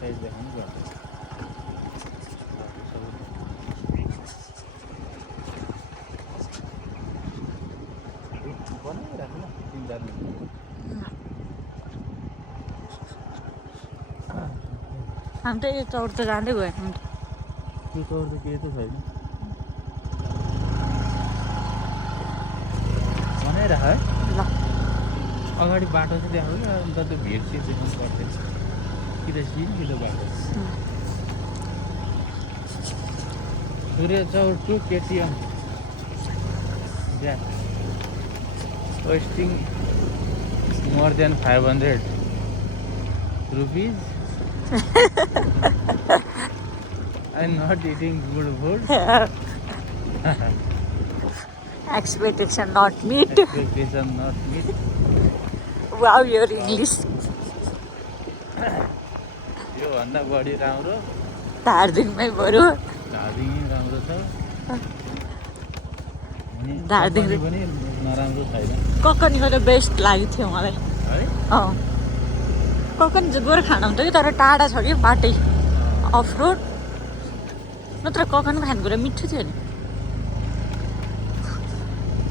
size देखाउनु पर्छ बनाइराख्नु न 3-4 मिनट हामी त यो चौर त जाँदै गयो हामी त्यो चौर त केही त छैन बनाइराख है ल अगाडि बाटो चाहिँ देखाउनु अन्त त्यो भिड चाहिँ देख्नु पर्थ्यो कि त सिन कि त बाटो Surya Chaur to KTM wasting more than 500 rupees I'm not eating good food expectation not meet expectation not meet wow your English यो भन्दा बढी राम्रो दार्जिलिङमै बरु दार्जिलिङ राम्रो छ दार्जिलिङ पनि नराम्रो छैन ककनीको त बेस्ट लाग्यो थियो मलाई है ककनी चाहिँ गोर्खान हुन्छ कि तर टाढा छ कि बाटै अफ रोड नत्र ककनको खानेकुरा मिठो थियो नि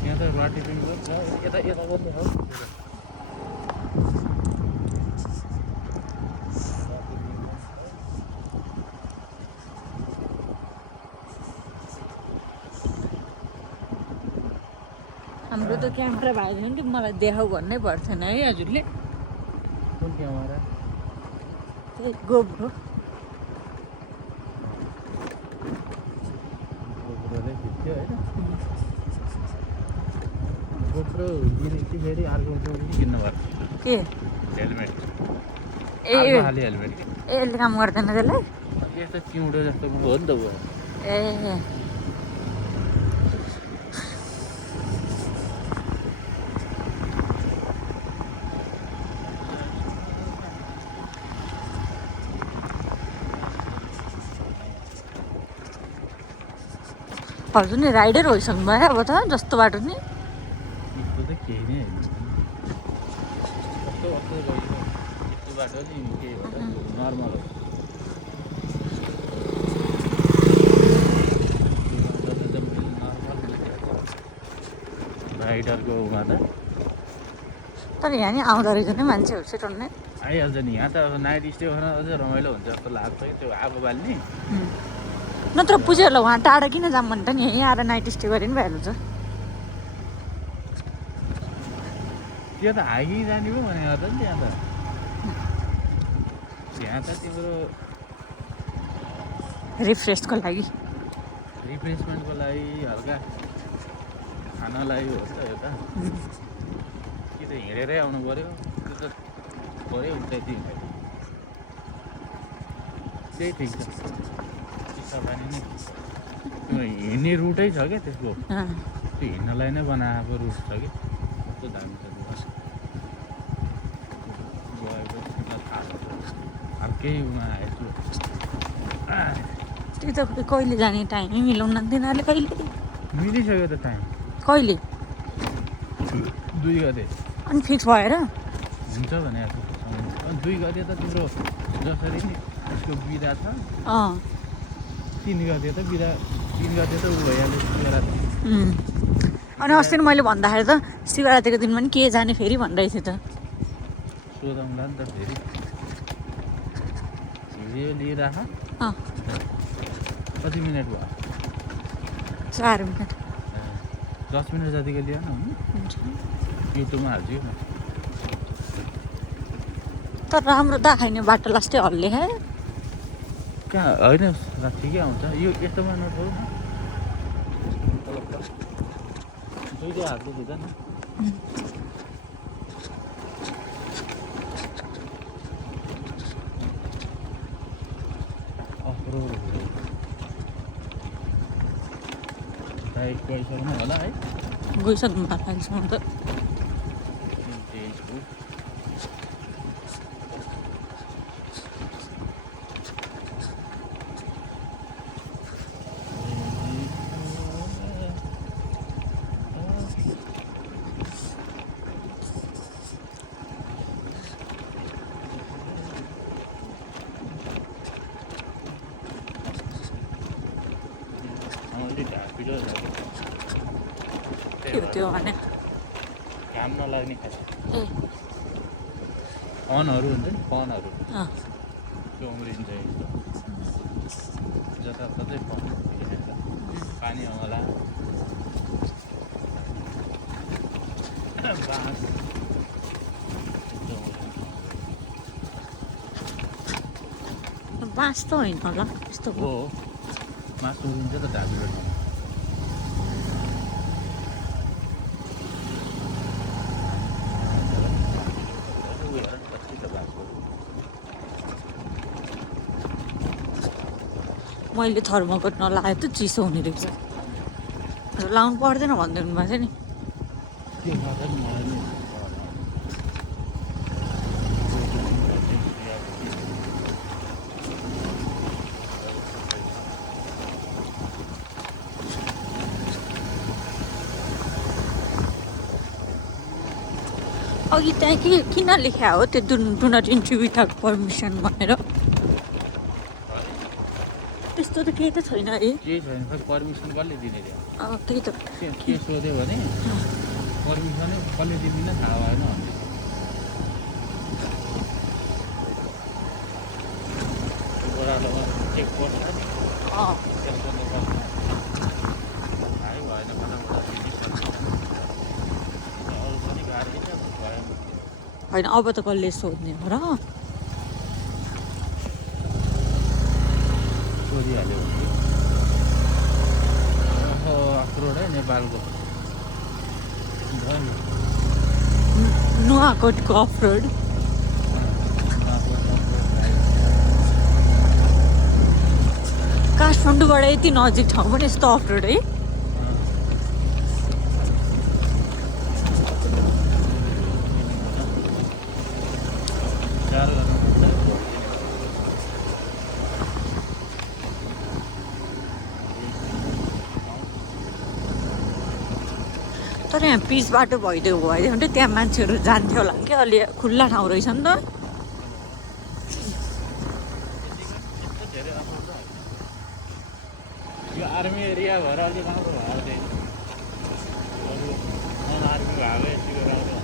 यहाँ त बाटो पनि छ यता यता गर्ने हो हाम्रो त क्यामेरा भएन नि मलाई देखाउ भन्नै पर्थेन है हजुरले कुन क्यामेरा त्यही गोप्रो गोप्रोले खिच्यो होइन गोप्रो कि फेरि अर्को पनि किन्नु पर्छ के हेलमेट ए खालि हेलमेट यसले काम गर्दैन त्यसलाई यस्तो चिउँडो जस्तो हो नि त भयो ए हजुर नि राइडर होइसक्नु भयो अब त जस्तो बाटो नि यस्तो त केही नै होइन कस्तो कस्तो गइयो यस्तो बाटो नि केही हो नर्मल हो राइडरको उमा त तर यहाँ नि आउँदो रहेछ नि मान्छेहरू छिटोने आइहाल्छ नि यहाँ त अब नाइट स्टे गर्न अझै रमाइलो हुन्छ जस्तो लाग्छ कि त्यो आगो बाल्ने नत्र पुजेहरूलाई उहाँ टाढा किन जाऊँ भने त नि यहीँ आएर नाइट स्टे गरे नि भइहाल्छ त्यो त हाइकिङ जाने पो भनेको त नि त्यहाँ त तिम्रो रिफ्रेसको लागि रिफ्रेसमेन्टको लागि हल्का खानालाई हो त यो त कि त हिँडेरै आउनु पऱ्यो त्यो त पऱ्यो उतै त्यही ठिक छ चिसापानी नै तिम्रो हिँड्ने रुटै छ क्या त्यसको त्यो हिँड्नलाई नै बनाएको रुट छ कि कस्तो दामी छ गएको थाहा छ अब केही उमा आएछु त्यही त कहिले जाने टाइमै मिलाउनु तिनीहरूले कहिले मिलिसक्यो त टाइम कहिले 2 गते अनि फिक्स भएर हुन्छ भने 2 गते त तिम्रो जसरी नि त्यसको बिदा छ 3 गते त बिदा 3 गते त उ भइहाल्यो शिवरात्रि अनि अस्ति मैले भन्दाखेरि त शिवरात्रिको दिन पनि के जाने फेरि भनिरहेको थियो त सोधौँला नि त फेरि भिडियो लिइराख कति मिनट भयो 4 मिनट 10 मिनट जतिको लियो न युट्युबमा हाल्छु म तर राम्रो देखाइने बाटो लास्टै हल्ले है कहाँ होइन ठिकै आउँछ यो यस्तोमा नछोड न दुईटै हातले धुँदा न बाइक गइसक्नु होला है गइसक्नु भएको अहिलेसम्म त के हो त्यो भने घाम नलाग्ने खाले ए फनहरू हुन्छ नि फनहरू अँ त्यो उम्रिन्छ यस्तो जताततै फन पानी अमला बाँस बाँस त होइन होला यस्तो हो मासु उम्रिन्छ त ढाकिलो मैले थर्मोकोट नलाए त चिसो हुने रहेछ लाउनु पर्दैन भन्दै हुनुभएको थियो नि त्यो नभए नि मलाई नि अघि त्यहाँ किन लेख्या हो त्यो do not entry without permission भनेर त्यस्तो त केही त छैन है केही छैन खै पर्मिसन कसले दिने थियो त्यही त के सोध्यो भने पर्मिसनै कसले दिँदैन थाहा भएन ओह्रालोमा चेक पोस्ट छ नि त्यसको भाइ भएन कताबाट अरू पनि गाह्रै छ भएन होइन अब त कसले सोध्ने हो र सोधिहाल्यो भने अफरोड है नेपालको नुवाकोटको अफरोड काठमाडौँबाट यति नजिक ठाउँ पनि यस्तो अफरोड है तर यहाँ पिच बाटो भइदियो भने त्यहाँ मान्छेहरू जान्थ्यो होला क्या अलि खुल्ला ठाउँ रहेछ नि त यो आर्मी एरिया भएर अलिक राम्रो भयो त्यही अरू नन आर्मी भएको यतिको राम्रो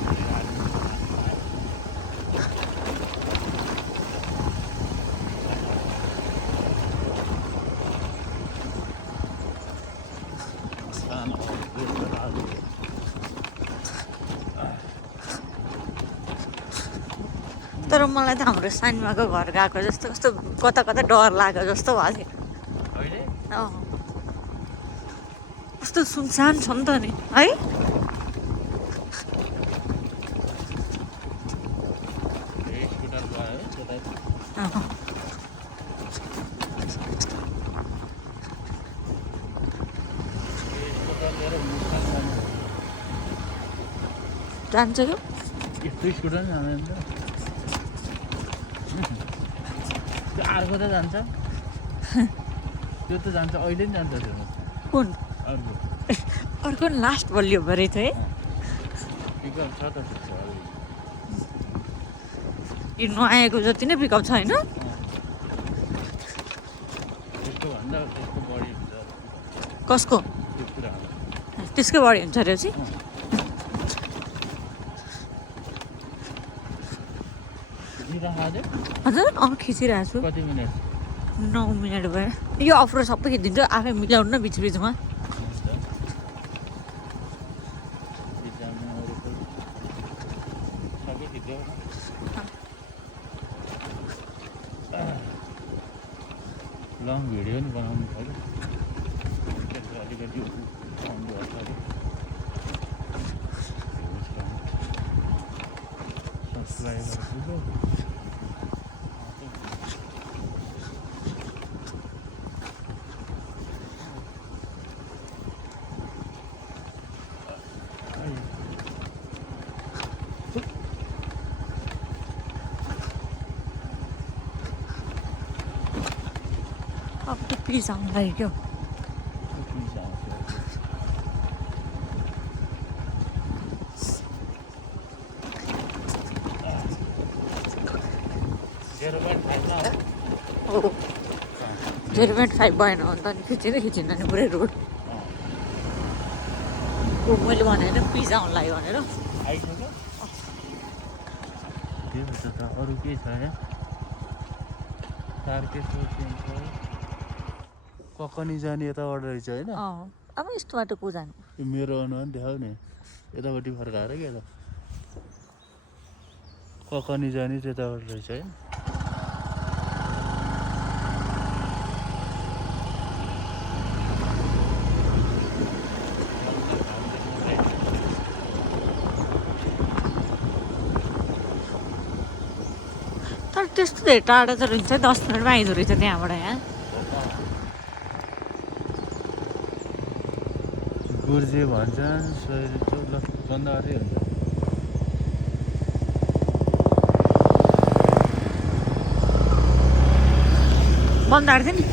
तर मलाई त हाम्रो सानीमाको घर गएको जस्तो कस्तो कता कता डर लाग्यो जस्तो भएको थियो अहिले अँ कस्तो सुनसान छ नि त नि है स्कुटर गयो है त्यता अँ स्कुटर लिएर मुस्ताङ जानु जान्छ यो यस्तो स्कुटर नि जाँदैन त त्यो अर्को त जान्छ त्यो त जान्छ अहिले नि जान्छ त्यो कुन अर्को अर्को लास्ट बलियो भरे थियो है पिकअप छ त यो नआएको जति नै पिकअप छ होइन त्यसको भन्दा त्यसको बढी हुन्छ कसको त्यो कुरा हो त्यसकै बढी हुन्छ अरे चाहिँ हजुर खिचिरहेको छु कति मिनट 9 मिनट भयो यो अफरोड सबै खिचिदिन्छु आफै मिलाउनु न बिच बिचमा लङ भिडियो नि बनाउनु पऱ्यो अलिकति सब्सक्राइबर अब त प्लिज आउनु लाग्यो क्या हो 0.5 भएन भने त अनि खिचिँदै खिचिँदैन पुरै रोड मैले भने होइन पिज्जा आउनु लाग्यो भनेर आइसक्यो त्यो भन्छ त अरू के छ यहाँ तारके ककनी जाने यताबाट रहेछ होइन अब यस्तो बाटो को जाने यो मेरो अनुहार देखाउ नि यतापट्टि फर्काएर के त ककनी जाने त्यताबाट रहेछ है तर त्यस्तो धेरै टाढा त रहन्छ 10 मिनटमा आइदो रहेछ त्यहाँबाट यहाँ गुर्जे भन्छन् शरीर ल बन्द गर्दै हुन्छ बन्द गर्थ्यो नि